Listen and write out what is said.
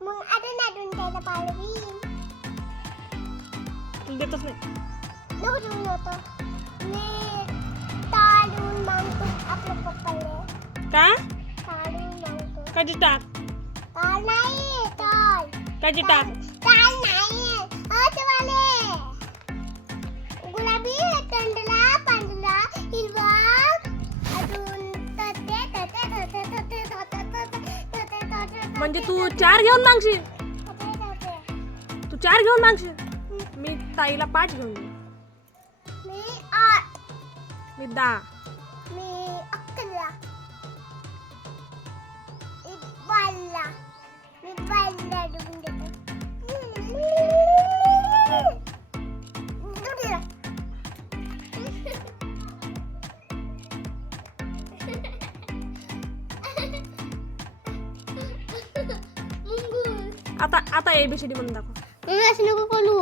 मग अजून द्यायला पाहिजे. तुला देतच नाही. नको देऊन होतं. मी टाळून मागतो आपल्या पप्पाला. का टाळून मागतो. कधी टाक टाळ नाही टाळ. कधी टाक टाळ नाही. वाले गुलाबी तंडला पांढरा हिरवा अजून म्हणजे तू 4 घेऊन मागशील. तू 4 घेऊन मागशील. मी ताईला 5 घेऊन देईन. मी 8 मी 10. मी 11 मी बाला देऊन देतो. आता ABCD म्हणून दाखव. असं नको करू.